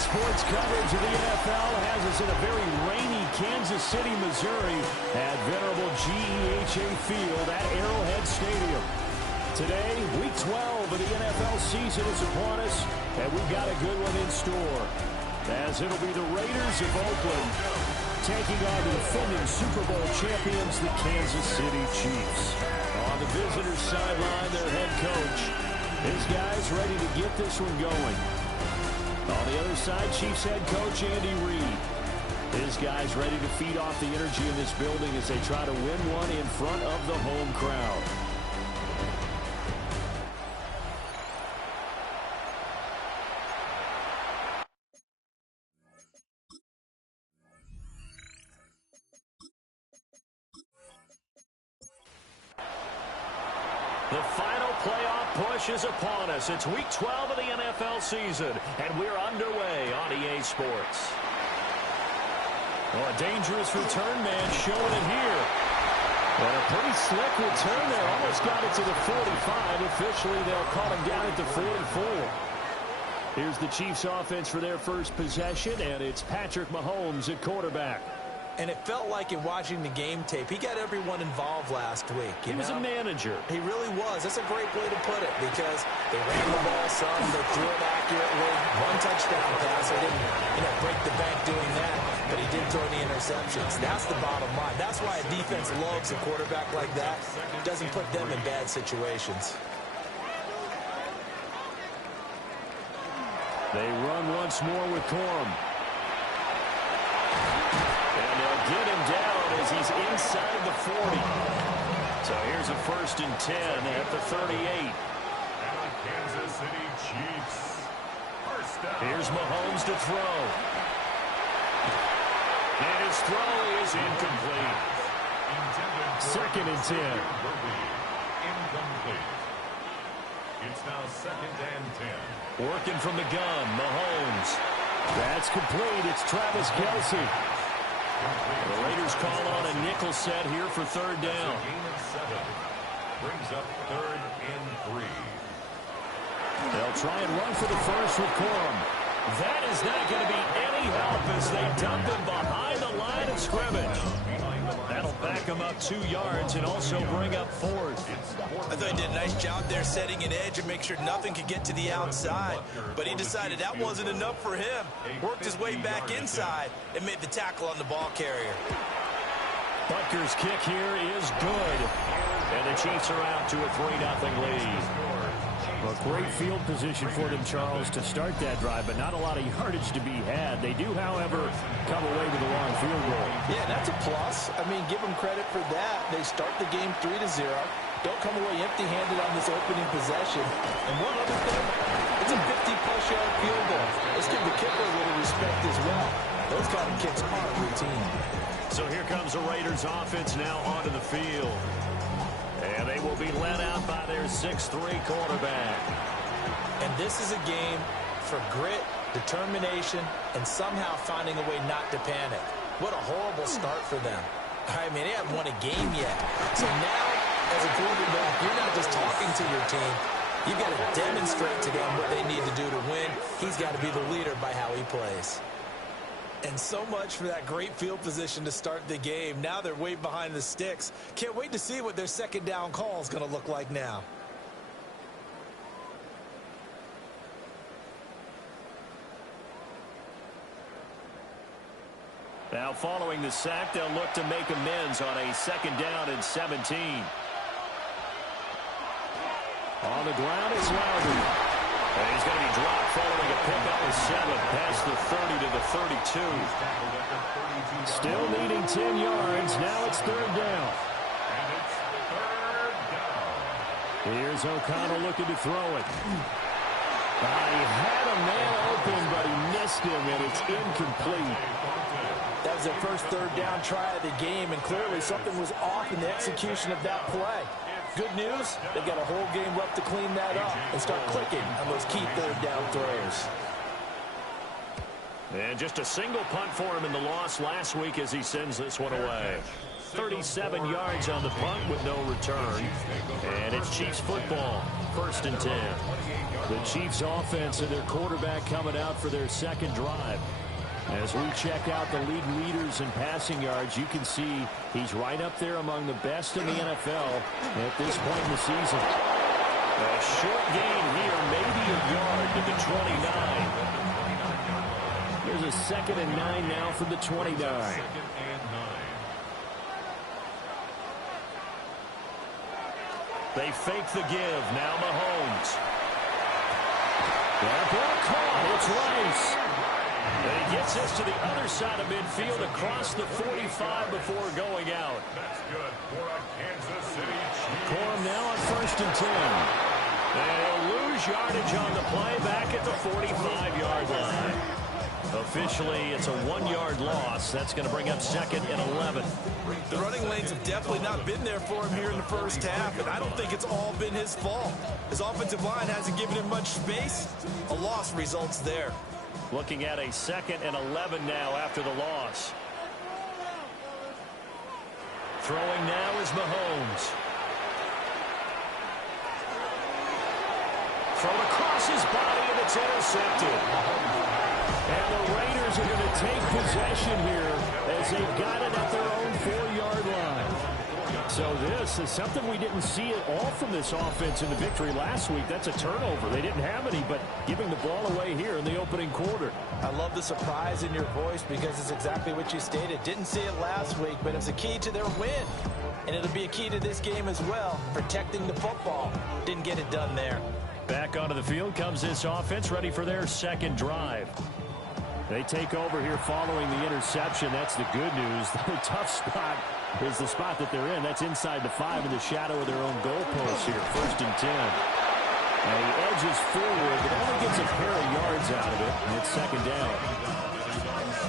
Sports coverage of the NFL has us in a very rainy Kansas City, Missouri at venerable GEHA Field at Arrowhead Stadium. Today, Week 12 of the NFL season is upon us, and we've got a good one in store. As it'll be the Raiders of Oakland taking on the defending Super Bowl champions, the Kansas City Chiefs. On the visitors' sideline, their head coach. His guys ready to get this one going. On the other side, Chiefs head coach Andy Reid. His guys ready to feed off the energy in this building as they try to win one in front of the home crowd. The final playoff push is upon us. It's Week 12 of the NFL season, and we're underway on EA Sports. Oh, a dangerous return man showing it here. And a pretty slick return there. Almost got it to the 45. Officially, they'll call him down at the 44. Here's the Chiefs' offense for their first possession, and it's Patrick Mahomes at quarterback. And it felt like in watching the game tape, he got everyone involved last week. He was a manager. He really was. That's a great way to put it because they ran the ball some, they threw it accurately. One touchdown pass. They didn't, break the bank doing that, but he did throw the interceptions. That's the bottom line. That's why a defense loves a quarterback like that. Doesn't put them in bad situations. They run once more with Corum. And they'll get him down as he's inside the 40. So here's a 1st and 10 at the 38. Kansas City Chiefs. First down. Here's Mahomes to throw. And his throw is incomplete. 2nd and 10. Incomplete. It's now 2nd and 10. Working from the gun, Mahomes. That's complete. It's Travis Kelce. The Raiders call on a nickel set here for 3rd down. Gain of 7. Brings up 3rd and 3. They'll try and run for the first with Corum. That is not going to be any help as they dump him behind the line of scrimmage. That'll back him up 2 yards and also bring up 4th. I thought he did a nice job there setting an edge and make sure nothing could get to the outside. But he decided that wasn't enough for him. Worked his way back inside and made the tackle on the ball carrier. Butker's kick here is good. And the Chiefs are out to a 3-0 lead. A great field position for them, Charles, to start that drive, but not a lot of yardage to be had. They do, however, come away with a long field goal. Yeah, that's a plus. I mean, give them credit for that. They start the game 3-0. Don't come away empty-handed on this opening possession. And one other thing, it's a 50-plus yard field goal. Let's give the kicker a little respect as well. Those kind of kicks aren't routine. So here comes the Raiders offense now onto the field. And they will be led out by their 6'3 quarterback. And this is a game for grit, determination, and somehow finding a way not to panic. What a horrible start for them. I mean, they haven't won a game yet. So now, as a quarterback, you're not just talking to your team. You've got to demonstrate to them what they need to do to win. He's got to be the leader by how he plays. And so much for that great field position to start the game. Now they're way behind the sticks. Can't wait to see what their 2nd down call is going to look like now. Now following the sack, they'll look to make amends on a 2nd down and 17. On the ground, it's Loudon. And he's going to be dropped following a pickup of 7 past the 30 to the 32. Still needing 10 yards. Now it's 3rd down. Here's O'Connell looking to throw it. He had a man open, but he missed him, and it's incomplete. That was their first 3rd down try of the game, and clearly something was off in the execution of that play. Good news, they've got a whole game left to clean that up and start clicking on those key 3rd down throws. And just a single punt for him in the loss last week as he sends this one away. 37 yards on the punt with no return. And it's Chiefs football, 1st and 10. The Chiefs offense and their quarterback coming out for their second drive. As we check out the league leaders in passing yards, you can see he's right up there among the best in the NFL at this point in the season. A short gain here, maybe a yard to the 29. There's a 2nd and 9 now from the 29. They fake the give. Now Mahomes. That ball caught. It's Rice. And he gets this to the other side of midfield across the 45 before going out. That's good for a Kansas City Chiefs. Corum now on 1st and 10. And he'll lose yardage on the play back at the 45-yard line. Officially, it's a 1-yard loss. That's going to bring up 2nd and 11. The running lanes have definitely not been there for him here in the first half, and I don't think it's all been his fault. His offensive line hasn't given him much space. A loss results there. Looking at a 2nd and 11 now after the loss. Throwing now is Mahomes. Thrown across his body, and it's intercepted. And the Raiders are going to take possession here as they've got it at their own 4-yard line. So this is something we didn't see at all from this offense in the victory last week. That's a turnover. They didn't have any, but giving the ball away here in the opening quarter. I love the surprise in your voice because it's exactly what you stated. Didn't see it last week, but it's a key to their win. And it'll be a key to this game as well, protecting the football. Didn't get it done there. Back onto the field comes this offense, ready for their second drive. They take over here following the interception. That's the good news. The tough spot is the spot that they're in. That's inside the 5 in the shadow of their own goalpost here. 1st and 10. And he edges forward, but only gets a pair of yards out of it. And it's 2nd down.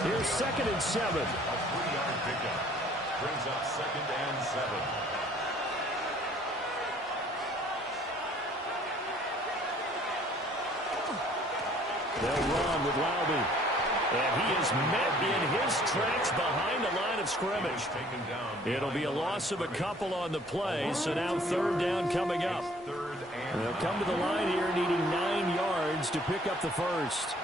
Here's 2nd and 7. A 3-yard pickup brings up 2nd and 7. They'll run with Laube. And he is met in his tracks behind the line of scrimmage. It'll be a loss of a couple on the play, so now 3rd down coming up. They'll come to the line here needing 9 yards to pick up the first.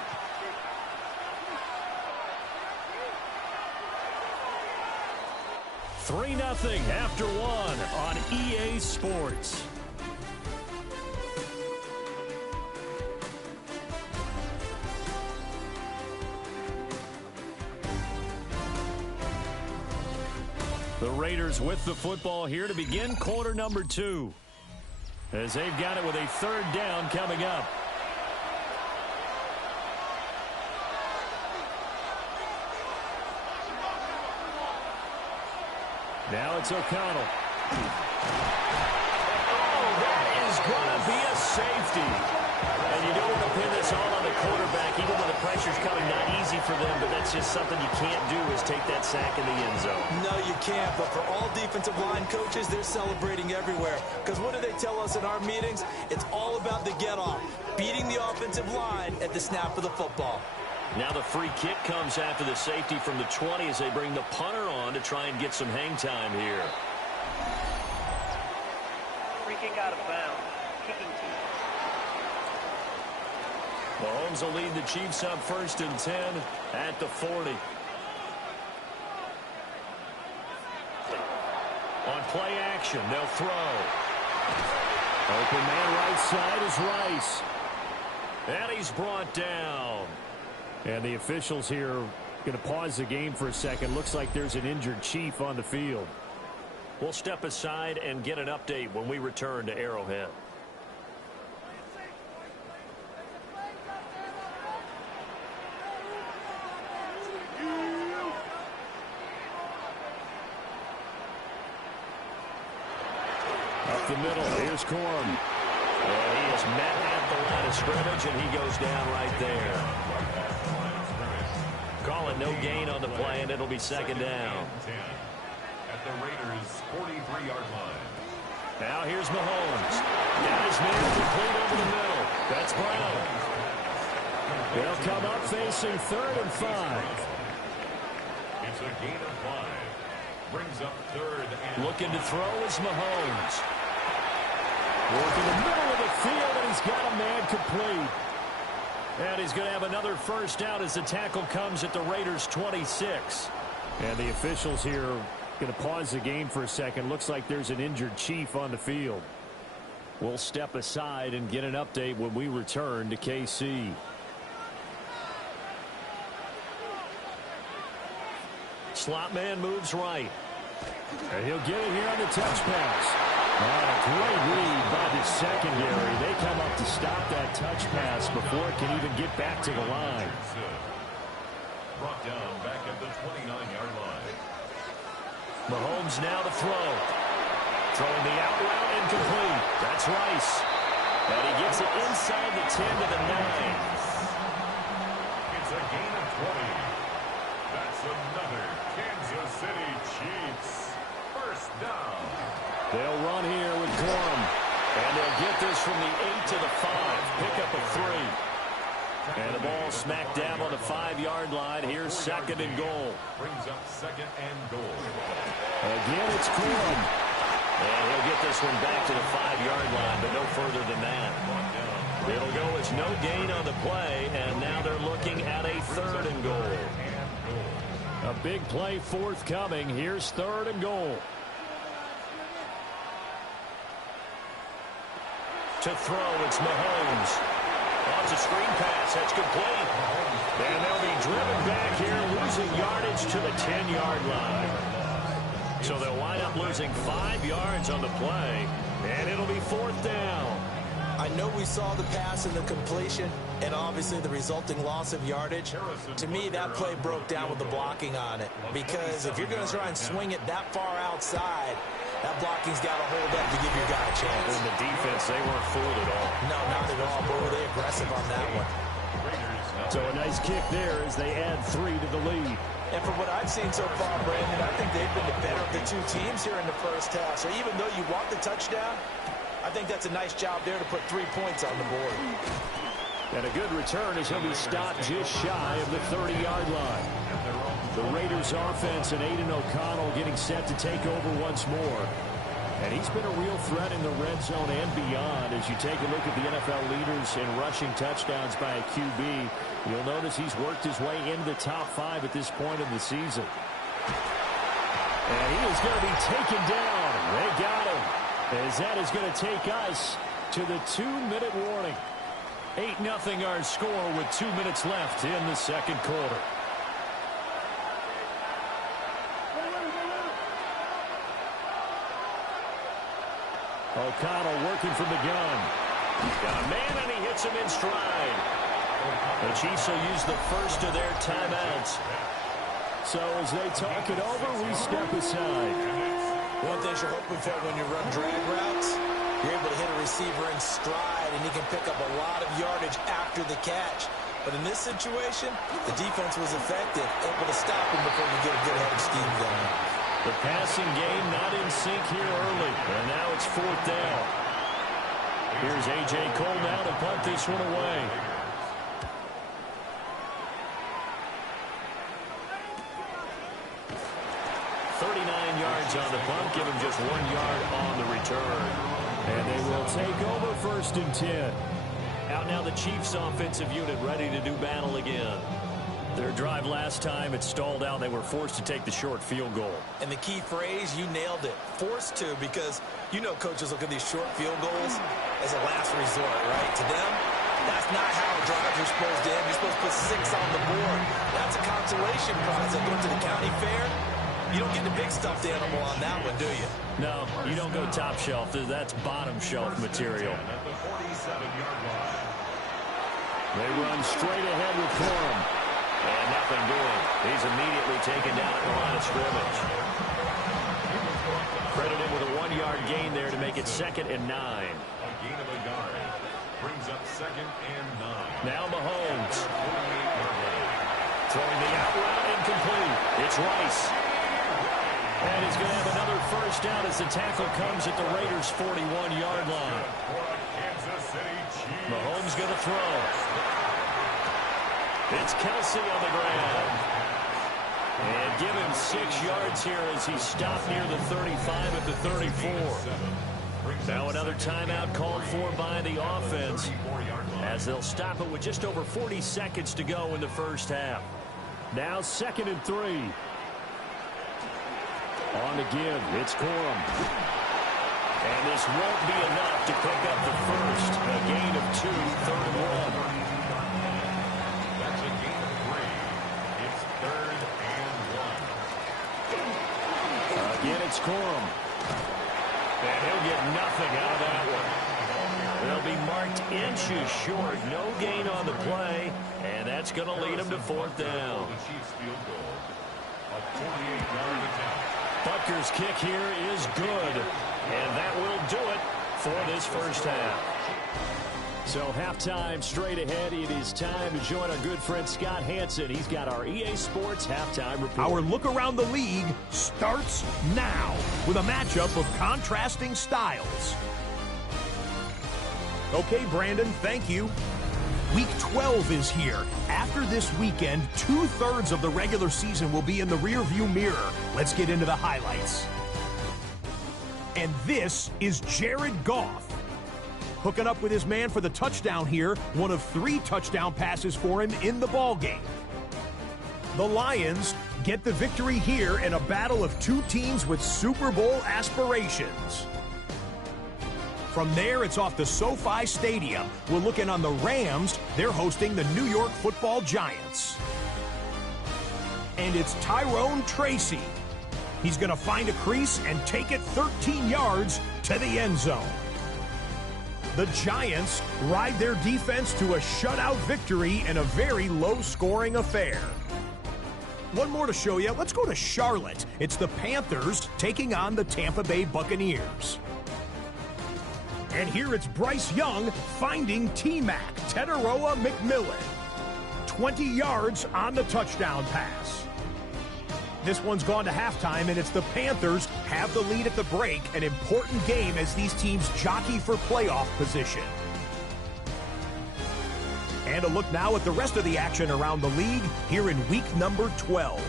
Three 0 after 1 on EA Sports. The Raiders with the football here to begin quarter number 2. As they've got it with a 3rd down coming up. Now it's O'Connell. Oh, that is going to be a safety. And you don't want to pin this all on the quarterback, even when the pressure's coming. Not easy for them, but that's just something you can't do is take that sack in the end zone. No, you can't, but for all defensive line coaches, they're celebrating everywhere. Because what do they tell us in our meetings? It's all about the get-off, beating the offensive line at the snap of the football. Now the free kick comes after the safety from the 20 as they bring the punter on to try and get some hang time here. Free kick out of bounds. Kicking team. Mahomes will lead the Chiefs up 1st and 10 at the 40. On play action, they'll throw. Open man right side is Rice. And he's brought down. And the officials here are going to pause the game for a second. Looks like there's an injured Chief on the field. We'll step aside and get an update when we return to Arrowhead. Up the middle, here's Corum. And he is met at the line of scrimmage, and he goes down right there. Calling no gain on the play, and it'll be 2nd down. At the Raiders' 43-yard line. Now here's Mahomes. Got his man complete over the middle. That's Brown. They'll come up facing 3rd and 5. It's a gain of 5. Brings up 3rd and looking to throw is Mahomes. Working the middle of the field, and he's got a man complete. And he's going to have another first down as the tackle comes at the Raiders' 26. And the officials here are going to pause the game for a second. Looks like there's an injured Chief on the field. We'll step aside and get an update when we return to KC. Slot man moves right. And he'll get it here on the touch pass. A great read by the secondary. They come up to stop that touch pass before it can even get back to the line. brought down back at the 29-yard line. Mahomes now to throw. Throwing the out route incomplete. That's Rice. And he gets it inside the 10 to the 9. It's a gain of 20. That's another Kansas City Chiefs first down. They'll run here with Corum. And they'll get this from the 8 to the 5. Pick up a 3. And the ball smack dab on the 5-yard line. Here's 2nd and goal. Brings up 2nd and goal. Again, it's Corum. And he'll get this one back to the 5-yard line, but no further than that. It'll go as no gain on the play, and now they're looking at a 3rd and goal. A big play forthcoming. Here's 3rd and goal. To throw, it's Mahomes. Launch a screen pass. That's complete. And they'll be driven back here, losing yardage to the 10-yard line. So they'll wind up losing 5 yards on the play, and it'll be 4th down. I know we saw the pass and the completion and obviously the resulting loss of yardage. To me, that play broke down with the blocking on it, because if you're going to try and swing it that far outside, that blocking's got to hold up to give your guy a chance. In the defense, they weren't fooled at all. No, not at all. Boy, were they aggressive on that one. So a nice kick there as they add 3 to the lead. And from what I've seen so far, Brandon, I think they've been the better of the two teams here in the first half. So even though you want the touchdown, I think that's a nice job there to put 3 points on the board. And a good return as he'll be stopped just shy of the 30-yard line. The Raiders offense and Aiden O'Connell getting set to take over once more. And he's been a real threat in the red zone and beyond. As you take a look at the NFL leaders in rushing touchdowns by a QB, you'll notice he's worked his way into the top 5 at this point in the season. And he is going to be taken down. They got him. As that is going to take us to the 2-minute warning. 8-0 our score with 2 minutes left in the second quarter. O'Connell working from the gun. Got a man, and he hits him in stride. The Chiefs will use the first of their timeouts. So as they talk it over, we step aside. One thing you're hoping for when you run drag routes, you're able to hit a receiver in stride, and he can pick up a lot of yardage after the catch. But in this situation, the defense was effective, able to stop him before you get a good head of steam going. The passing game not in sync here early, and now it's 4th down. Here's A.J. Cole now to punt this one away. Yards on the punt, give him just 1 yard on the return. And they will take over 1st and 10. Out now the Chiefs offensive unit ready to do battle again. Their drive last time, it stalled out. They were forced to take the short field goal. And the key phrase, you nailed it. Forced to, because you know coaches look at these short field goals as a last resort, right? To them, that's not how drives are supposed to end. You're supposed to put 6 on the board. That's a consolation prize. Like going to the county fair, you don't get the big stuffed animal on that one, do you? No, you don't go top shelf. That's bottom shelf material. They run straight ahead with Corum. And nothing doing. He's immediately taken down at the line of scrimmage. Credit him with a 1-yard gain there to make it 2nd and 9. A gain of a yard. Brings up 2nd and 9. Now Mahomes. Throwing the out route incomplete. It's Rice. And he's going to have another first down as the tackle comes at the Raiders' 41-yard line. Mahomes going to throw. It's Kelsey on the ground. And give him 6 yards here as he stopped near the 35 at the 34. Now another timeout called for by the offense, as they'll stop it with just over 40 seconds to go in the first half. Now 2nd and 3. On the give, it's Corum. And this won't be enough to pick up the first. A gain of 2, 3rd and 1. That's a gain of 3. It's 3rd and 1. Again, it's Corum. And he'll get nothing out of that one. They'll be marked inches short. No gain on the play. And that's going to lead them to 4th down. The Chiefs field goal. A 48-yard attempt. Butker's kick here is good. And that will do it for this first half. So halftime straight ahead. It is time to join our good friend Scott Hansen. He's got our EA Sports halftime report. Our look around the league starts now with a matchup of contrasting styles. Okay, Brandon, thank you. Week 12 is here. After this weekend, 2/3 of the regular season will be in the rearview mirror. Let's get into the highlights. And this is Jared Goff. Hooking up with his man for the touchdown here, one of 3 touchdown passes for him in the ballgame. The Lions get the victory here in a battle of 2 teams with Super Bowl aspirations. From there, it's off to SoFi Stadium. We're looking on the Rams. They're hosting the New York Football Giants. And it's Tyrone Tracy. He's going to find a crease and take it 13 yards to the end zone. The Giants ride their defense to a shutout victory in a very low-scoring affair. One more to show you. Let's go to Charlotte. It's the Panthers taking on the Tampa Bay Buccaneers. And here it's Bryce Young finding T-Mac, Teteroa McMillan. 20 yards on the touchdown pass. This one's gone to halftime, and it's the Panthers have the lead at the break. An important game as these teams jockey for playoff position. And a look now at the rest of the action around the league here in week number 12.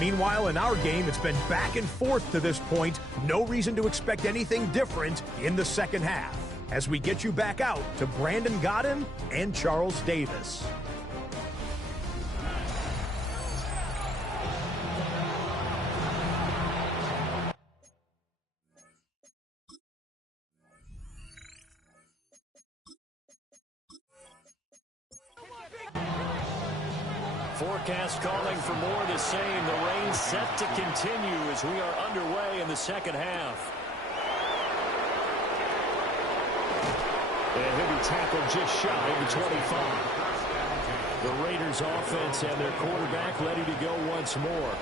Meanwhile, in our game, it's been back and forth to this point. No reason to expect anything different in the second half, as we get you back out to Brandon Godden and Charles Davis. Forecast calling for more of the same. The rain set to continue as we are underway in the second half. And he'll be tackled just shy of the 25. The Raiders offense and their quarterback ready to go once more.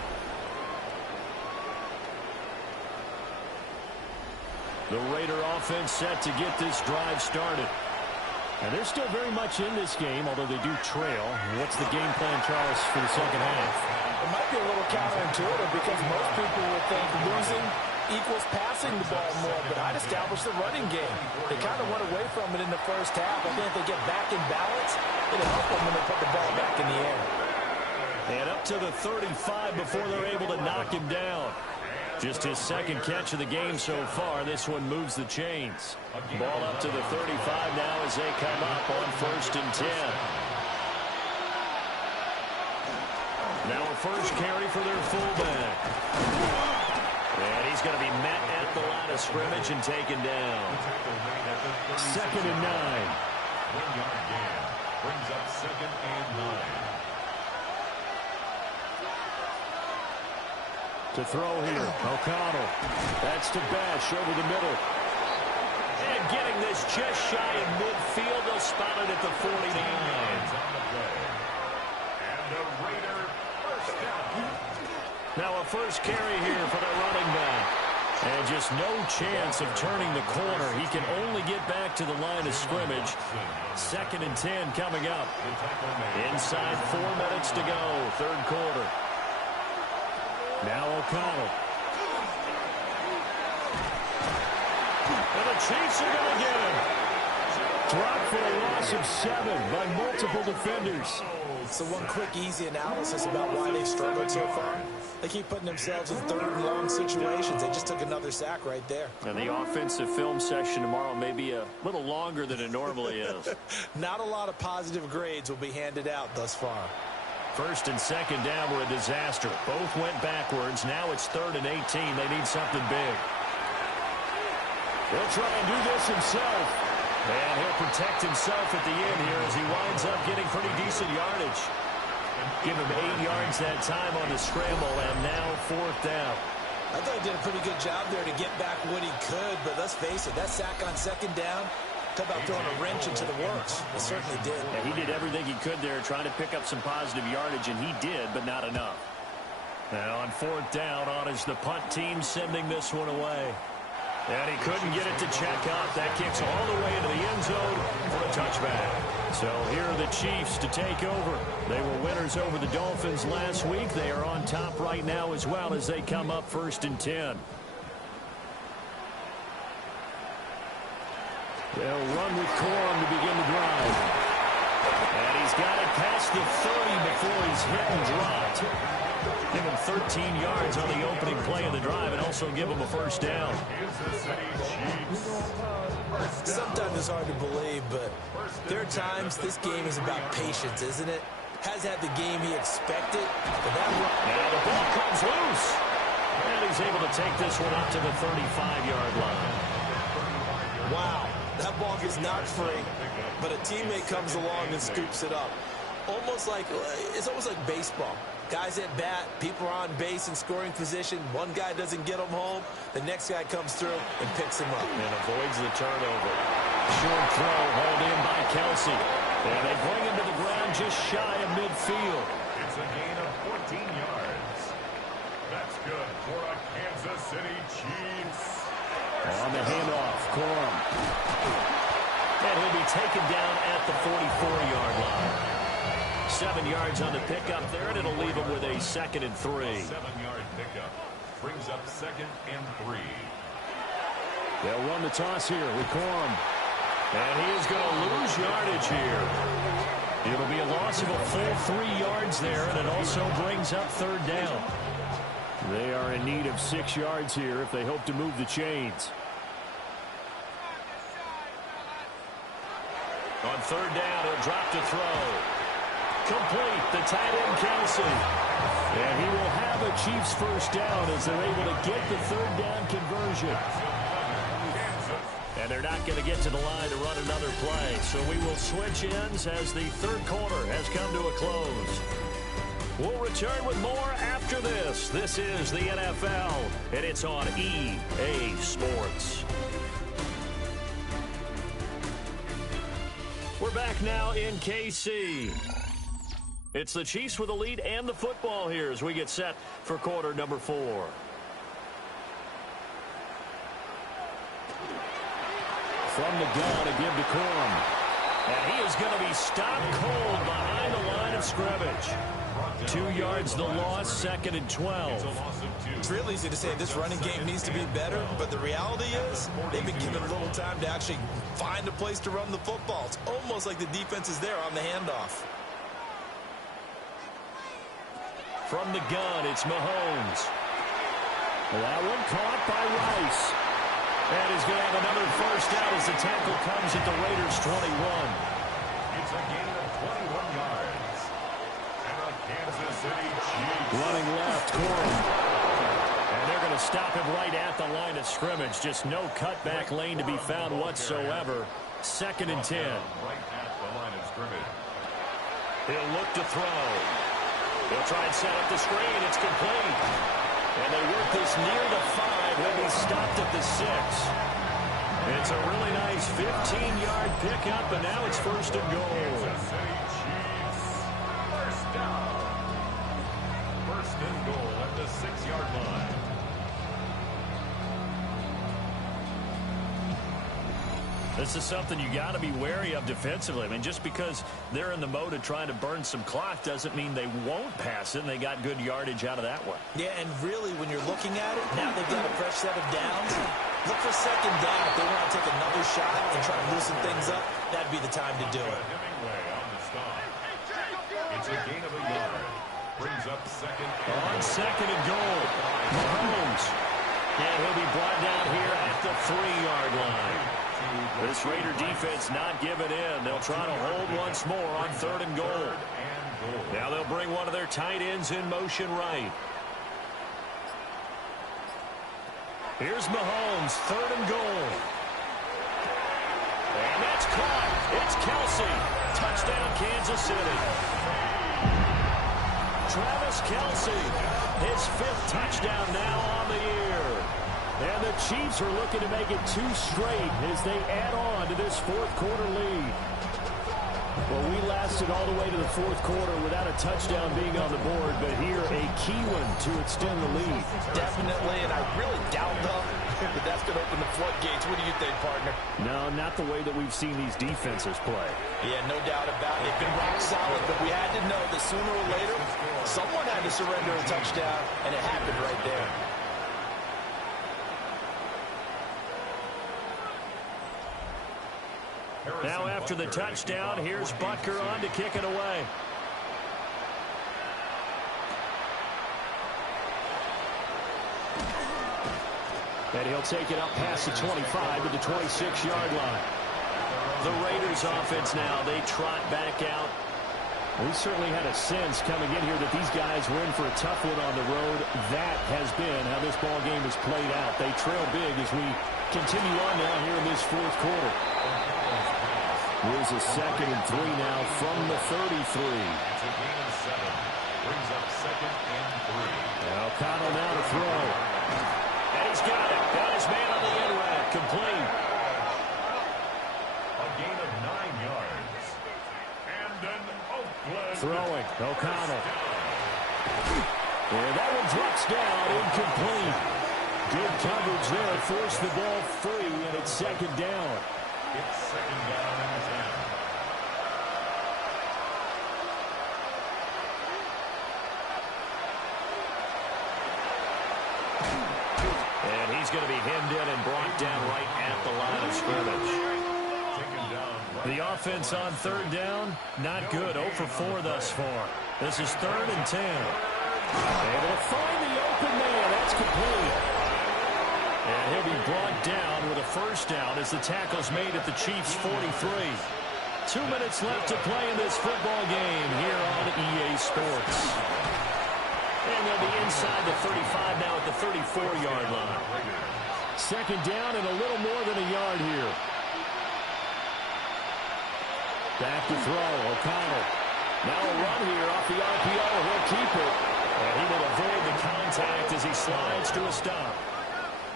The Raider offense set to get this drive started. And they're still very much in this game, although they do trail. What's the game plan, Charles, for the second half? It might be a little counterintuitive because most people would think losing equals passing the ball more, but I'd establish the running game. They kind of went away from it in the first half. I think if they get back in balance, it'll help them when they put the ball back in the air. And up to the 35 before they're able to knock him down. Just his second catch of the game so far. This one moves the chains. Ball up to the 35 now as they come up on 1st and 10. Now a first carry for their fullback. And he's going to be met at the line of scrimmage and taken down. 2nd and 9. 1-yard gain brings up 2nd and 9. To throw here, O'Connell. That's to Bash over the middle. And getting this just shy in midfield. They'll spot it at the 49. And a Raider first down. Now a first carry here for the running back. And just no chance of turning the corner. He can only get back to the line of scrimmage. 2nd and 10 coming up. Inside 4 minutes to go, 3rd quarter. Now O'Connell. And the Chiefs are going to get him. Dropped for a loss of 7 by multiple defenders. So one quick, easy analysis about why they've struggled so far. They keep putting themselves in third and long situations. They just took another sack right there. And the offensive film session tomorrow may be a little longer than it normally is. Not a lot of positive grades will be handed out thus far. First and second down were a disaster. Both went backwards. Now it's 3rd and 18. They need something big. He'll try and do this himself. And he'll protect himself at the end here as he winds up getting pretty decent yardage. Give him 8 yards that time on the scramble, and now 4th down. I thought he did a pretty good job there to get back what he could, but let's face it, that sack on 2nd down, talk about throwing a wrench into the works. He certainly did. Yeah, he did everything he could there, trying to pick up some positive yardage, and he did, but not enough. Now on 4th down, on is the punt team sending this one away. And he couldn't get it to check up. That kicks all the way into the end zone for a touchback. So here are the Chiefs to take over. They were winners over the Dolphins last week. They are on top right now as well as they come up 1st and 10. They'll run with Corum to begin the drive. And he's got it past the 30 before he's hit and dropped. Give him 13 yards on the opening play of the drive and also give him a 1st down. Sometimes it's hard to believe, but there are times this game is about patience, isn't it? Has had the game he expected, but that now the ball comes loose. And he's able to take this one up to the 35-yard line. Wow, that ball gets knocked free, but a teammate comes along and scoops it up. It's almost like baseball. Guys at bat, people are on base in scoring position. One guy doesn't get him home. The next guy comes through and picks him up. And avoids the turnover. Short throw hauled in by Kelsey. And they bring him to the ground just shy of midfield. It's a gain of 14 yards. That's good for a Kansas City Chiefs. On the handoff, Corum. And he'll be taken down at the 44-yard line. 7 yards on the pickup there, and it'll leave him with a 2nd and 3. 7-yard pickup brings up 2nd and 3. They'll run the toss here with Corum. And he is going to lose yardage here. It'll be a loss of a full 3 yards there, and it also brings up 3rd down. They are in need of 6 yards here if they hope to move the chains. On 3rd down, he'll drop to throw. Complete, the tight end Kelsey. And he will have a Chiefs 1st down as they're able to get the 3rd down conversion. And they're not going to get to the line to run another play. So we will switch ends as the 3rd quarter has come to a close. We'll return with more after this. This is the NFL, and it's on EA Sports. We're back now in KC. It's the Chiefs with the lead and the football here as we get set for quarter number 4. From the gun, a give to Corum. And he is going to be stopped cold behind the line of scrimmage. 2 yards the loss, 2nd and 12. It's real easy to say this running game needs to be better, but the reality is they've been given a little time to actually find a place to run the football. It's almost like the defense is there on the handoff. From the gun, it's Mahomes. That one caught by Rice. And he's going to have another 1st down as the tackle comes at the Raiders' 21. It's a gain of 21 yards. And a Kansas City Chiefs. Running left, Corum. And they're going to stop him right at the line of scrimmage. Just no cutback lane to be found whatsoever. 2nd and 10. Right at the line of scrimmage. He'll look to throw. He'll try and set up the screen. It's complete. And they work this near the 5. He'll be stopped at the 6. It's a really nice 15-yard pickup, and now it's 1st and goal. Kansas City Chiefs. 1st down. 1st and goal at the 6-yard line. This is something you got to be wary of defensively. I mean, just because they're in the mode of trying to burn some clock doesn't mean they won't pass it, and they got good yardage out of that one. Yeah, and really, when you're looking at it, now they've got a fresh set of downs. Look for second down. If they want to take another shot and try to loosen things up, that'd be the time to do it. Hemingway on the stop. It's a gain of a yard. Brings up second. On second and goal, Mahomes. And he'll be brought down here at the 3-yard line. This Raider defense not giving in. They'll try to hold once more on 3rd and goal. Now they'll bring one of their tight ends in motion right. Here's Mahomes, 3rd and goal. And that's caught. It's Kelsey. Touchdown, Kansas City. Travis Kelsey, his 5th touchdown now on the year. And the Chiefs are looking to make it 2 straight as they add on to this 4th quarter lead. Well, we lasted all the way to the 4th quarter without a touchdown being on the board, but here a key one to extend the lead. Definitely, and I really doubt, though, that that's going to open the floodgates. What do you think, partner? No, not the way that we've seen these defenses play. Yeah, no doubt about it. They've been rock solid, but we had to know that sooner or later, someone had to surrender a touchdown, and it happened right there. Now after the touchdown, here's Butker on to kick it away. And he'll take it up past the 25 to the 26-yard line. The Raiders offense now, they trot back out. We certainly had a sense coming in here that these guys were in for a tough one on the road. That has been how this ball game has played out. They trail big as we continue on now here in this 4th quarter. Here's a 2nd and 3 now from the 33. It's a gain of 7. Brings up 2nd and 3. Now O'Connell now to throw. And he's got it. Got his man on the end route. Complete. A gain of 9 yards. And an Oakland. Throwing. O'Connell. And that one drops down. Incomplete. Good coverage there. Forced the ball free, and it's 2nd down. It's 2nd down and 10. And he's going to be hemmed in and brought down right at the line of scrimmage. The offense on 3rd down, not good. 0 for 4 thus far. This is 3rd and 10. Able to find the open man. That's complete. And he'll be brought down with a 1st down as the tackle's made at the Chiefs' 43. 2 minutes left to play in this football game here on EA Sports. And they'll be inside the 35 now at the 34-yard line. 2nd down and a little more than a yard here. Back to throw, O'Connell. Now a run here off the RPO. He'll keep it. And he will avoid the contact as he slides to a stop.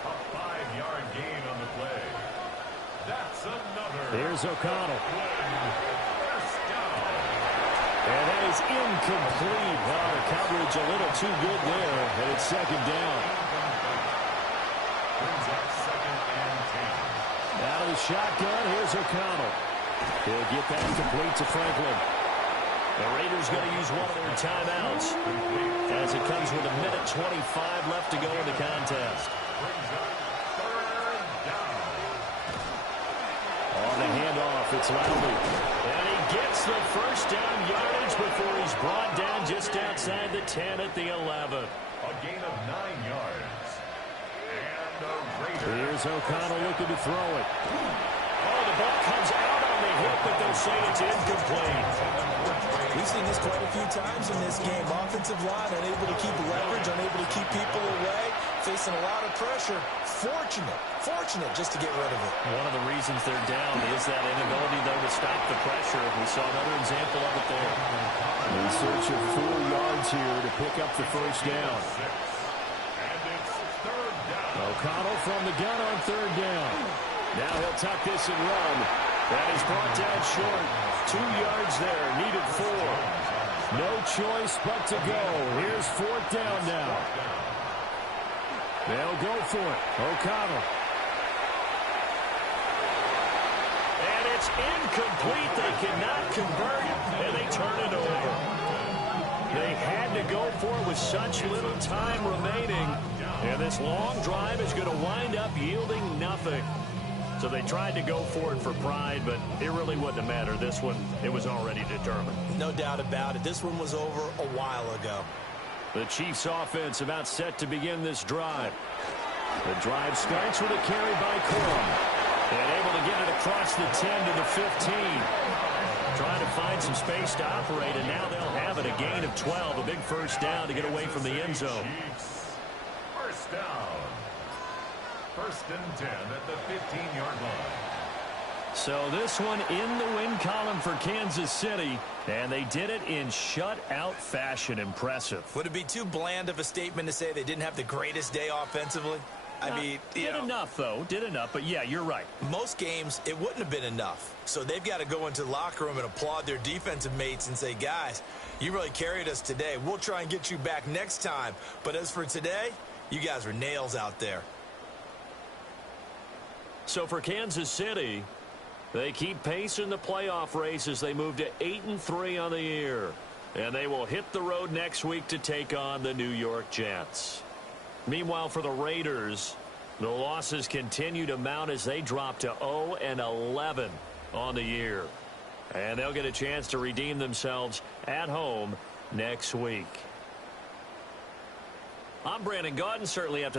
A 5-yard gain on the play. That's another. Here's O'Connell. 1st down. And that is incomplete. Wow, the coverage a little too good there. And it's 2nd down. Brings up 2nd and 10. Out of the shotgun, here's O'Connell. He'll get that complete to Franklin. The Raiders going to use one of their timeouts as it comes with 1:25 left to go in the contest. Brings up 3rd down. On the handoff, it's Lowry. And he gets the 1st down yardage before he's brought down just outside the 10 at the 11. A gain of 9 yards. And the Raiders. Here's O'Connell looking to throw it. Oh, the ball comes out on the hip, but they'll say it's incomplete. We've seen this quite a few times in this game. Offensive line unable to keep leverage, unable to keep people away, facing a lot of pressure. Fortunate just to get rid of it. One of the reasons they're down is that inability, though, to stop the pressure. We saw another example of it there. In search of 4 yards here to pick up the 1st down. And it's 3rd down. O'Connell from the gun on 3rd down. Now he'll tuck this and run. That is brought down short. 2 yards there. Needed 4. No choice but to go. Here's 4th down now. They'll go for it. O'Connell. And it's incomplete. They cannot convert, and they turn it over. They had to go for it with such little time remaining. And then this long drive is going to wind up yielding nothing. So they tried to go for it for pride, but it really wouldn't have mattered. This one, it was already determined. No doubt about it. This one was over a while ago. The Chiefs offense about set to begin this drive. The drive starts with a carry by Corum. And able to get it across the 10 to the 15. Trying to find some space to operate, and now they'll have it. A gain of 12, a big first down to get away from the end zone. First down. First and 10 at the 15-yard line. So this one in the win column for Kansas City, and they did it in shutout fashion. Impressive. Would it be too bland of a statement to say they didn't have the greatest day offensively? I mean, did enough, though. Did enough, but yeah, you're right. Most games, it wouldn't have been enough. So they've got to go into the locker room and applaud their defensive mates and say, guys, you really carried us today. We'll try and get you back next time. But as for today, you guys are nails out there. So for Kansas City, they keep pace in the playoff race as they move to 8-3 on the year. And they will hit the road next week to take on the New York Jets. Meanwhile, for the Raiders, the losses continue to mount as they drop to 0-11 on the year. And they'll get a chance to redeem themselves at home next week. I'm Brandon Gaudin. Certainly have to